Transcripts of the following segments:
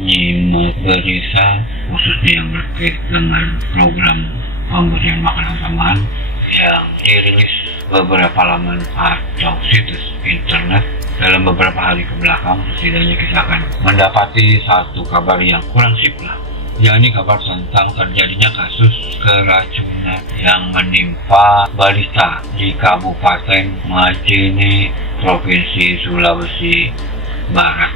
nyimak berita khususnya yang terkait dengan program pemberian makanan tambahan yang dirilis beberapa laman atau situs internet dalam beberapa hari ke belakang. Setidaknya kita akan mendapati satu kabar yang kurang sip lah, yakni kabar tentang terjadinya kasus keracunan yang menimpa balita di Kabupaten Majene, Provinsi Sulawesi Barat.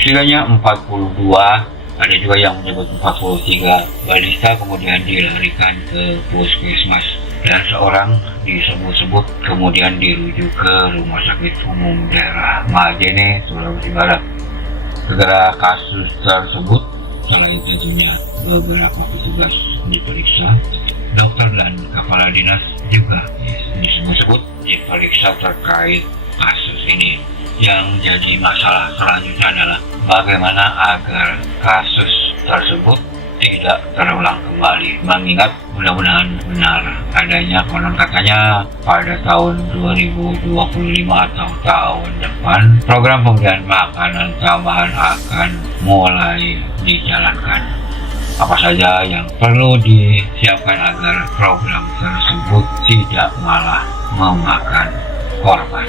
Setidaknya 42, ada juga yang menyebut 43 balita kemudian dilarikan ke puskesmas dan seorang disebut-sebut kemudian dirujuk ke Rumah Sakit Umum Daerah Majene, Sulawesi Barat. Segera kasus tersebut selain tentunya beberapa petugas diperiksa, dokter dan kepala dinas juga disebut-sebut diperiksa terkait kasus ini. Yang jadi masalah selanjutnya adalah bagaimana agar kasus tersebut tidak terulang kembali, mengingat mudah-mudahan benar adanya konon katanya pada tahun 2025 atau tahun depan program pemberian makanan tambahan akan mulai dijalankan. Apa saja yang perlu disiapkan agar program tersebut tidak malah memakan korban.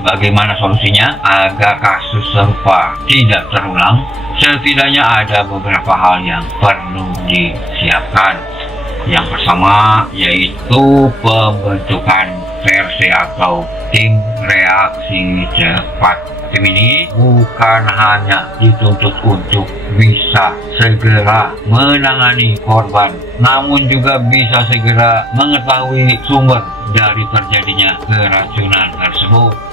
Bagaimana solusinya agar kasus serupa tidak terulang? Setidaknya ada beberapa hal yang perlu disiapkan. Yang pertama yaitu pembentukan TRC atau tim reaksi cepat. Tim ini bukan hanya dituntut untuk bisa segera menangani korban, namun juga bisa segera mengetahui sumber dari terjadinya keracunan tersebut.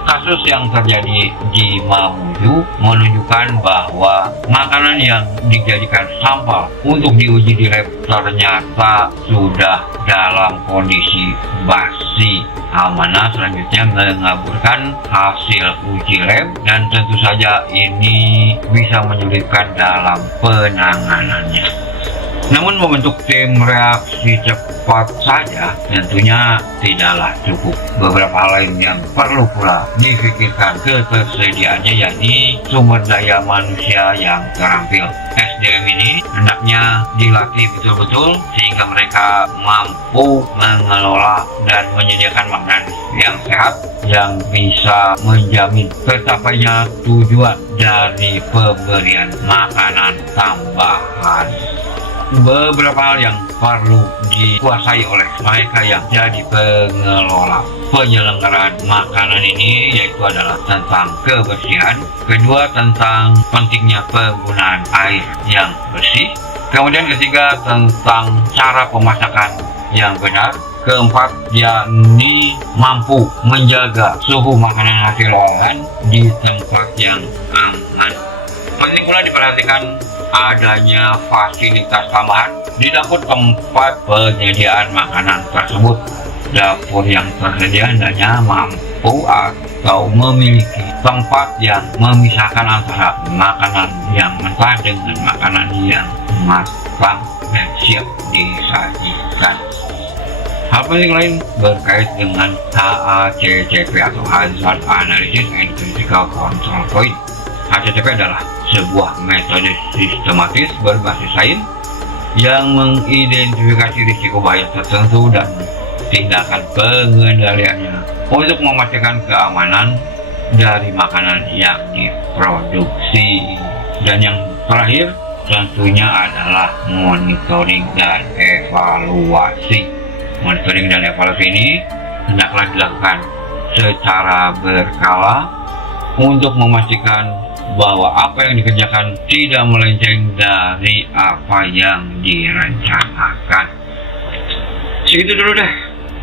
Kasus yang terjadi di Mamuju menunjukkan bahwa makanan yang dijadikan sampel untuk diuji di lab ternyata sudah dalam kondisi basi. Hal mana selanjutnya mengaburkan hasil uji lab dan tentu saja ini bisa menyulitkan dalam penanganannya. Namun membentuk tim reaksi cepat saja tentunya tidaklah cukup. Beberapa hal lain yang perlu pula dipikirkan ketersediaannya, yakni sumber daya manusia yang terampil. SDM ini hendaknya dilatih betul-betul sehingga mereka mampu mengelola dan menyediakan makanan yang sehat yang bisa menjamin tercapainya tujuan dari pemberian makanan tambahan. Beberapa hal yang perlu dikuasai oleh mereka yang jadi pengelola penyelenggaraan makanan ini yaitu adalah tentang kebersihan, kedua tentang pentingnya penggunaan air yang bersih, kemudian ketiga tentang cara pemasakan yang benar, keempat yakni mampu menjaga suhu makanan hasil olahan di tempat yang aman. Penting pula diperhatikan adanya fasilitas tambahan di dapur tempat penyediaan makanan tersebut. Dapur yang tersedia hendaknya mampu atau memiliki tempat yang memisahkan antara makanan yang mentah dengan makanan yang matang dan siap disajikan. Hal penting lain berkait dengan HACCP atau Hazard Analysis and Critical Control Point. HACCP adalah sebuah metode sistematis berbasis sains yang mengidentifikasi risiko bahaya tertentu dan tindakan pengendaliannya untuk memastikan keamanan dari makanan yang diproduksi. Dan yang terakhir tentunya adalah monitoring dan evaluasi. Monitoring dan evaluasi ini hendaklah dilakukan secara berkala untuk memastikan bahwa apa yang dikerjakan tidak melenceng dari apa yang direncanakan. Segitu dulu deh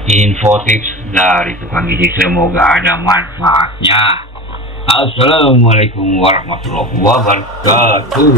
info tips dari tukang gizi, semoga ada manfaatnya. Assalamualaikum warahmatullahi wabarakatuh.